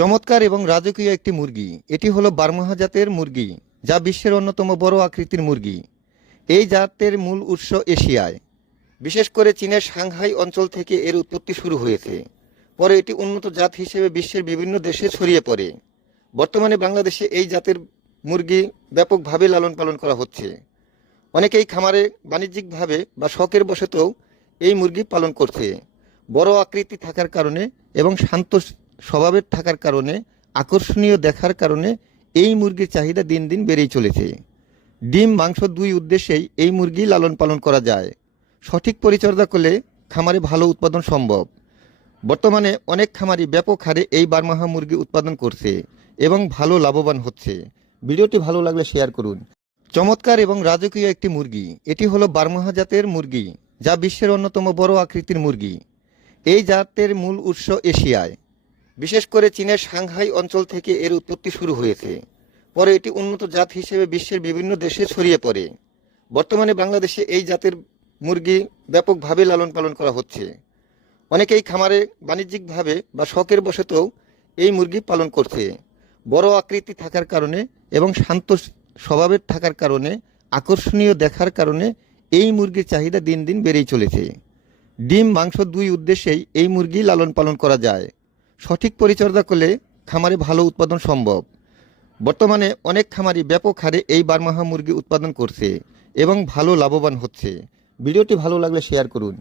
চমৎকার এবং রাজকীয় একটি মুরগি। এটি হলো বারমুহা জাতের মুরগি, যা বিশ্বের অন্যতম বড় আকৃতির মুরগি। এই জাতের মূল উৎস এশিয়ায়, বিশেষ করে চীনের সাংহাই অঞ্চল থেকে এর উৎপত্তি শুরু হয়েছে। পরে এটি উন্নত জাত হিসেবে বিশ্বের বিভিন্ন দেশে ছড়িয়ে পড়ে। বর্তমানে বাংলাদেশে এই জাতের মুরগি ব্যাপকভাবে লালন পালন করা হচ্ছে। অনেকেই খামারে বাণিজ্যিকভাবে বা শখের বশতেও এই মুরগি পালন করছে। বড় আকৃতি থাকার কারণে এবং শান্ত স্বভাবের থাকার কারণে, আকর্ষণীয় দেখার কারণে এই মুরগির চাহিদা দিন দিন বেড়েই চলেছে। ডিম, মাংস দুই উদ্দেশ্যেই এই মুরগি লালন পালন করা যায়। সঠিক পরিচর্যা করলে খামারে ভালো উৎপাদন সম্ভব। বর্তমানে অনেক খামারি ব্যাপক হারে এই বারমাহা মুরগি উৎপাদন করছে এবং ভালো লাভবান হচ্ছে। ভিডিওটি ভালো লাগলে শেয়ার করুন। চমৎকার এবং রাজকীয় একটি মুরগি। এটি হলো বারমুহা জাতের মুরগি, যা বিশ্বের অন্যতম বড় আকৃতির মুরগি। এই জাতের মূল উৎস এশিয়ায়, বিশেষ করে চীনের সাংহাই অঞ্চল থেকে এর উৎপত্তি শুরু হয়েছে। পরে এটি উন্নত জাত হিসেবে বিশ্বের বিভিন্ন দেশে ছড়িয়ে পড়ে। বর্তমানে বাংলাদেশে এই জাতের মুরগি ব্যাপকভাবে লালন পালন করা হচ্ছে। অনেকেই খামারে বাণিজ্যিকভাবে বা শখের বশতেও এই মুরগি পালন করছে। বড় আকৃতি থাকার কারণে এবং শান্ত স্বভাবের থাকার কারণে, আকর্ষণীয় দেখার কারণে এই মুরগির চাহিদা দিন দিন বেড়েই চলেছে। ডিম, মাংস দুই উদ্দেশ্যেই এই মুরগি লালন পালন করা যায়। সঠিক পরিচর্যা করলে খামারে ভালো উৎপাদন সম্ভব। বর্তমানে অনেক খামারি ব্যাপক হারে এই বারমাহা মুরগি উৎপাদন করছে এবং ভালো লাভবান হচ্ছে। ভিডিওটি ভালো লাগলে শেয়ার করুন।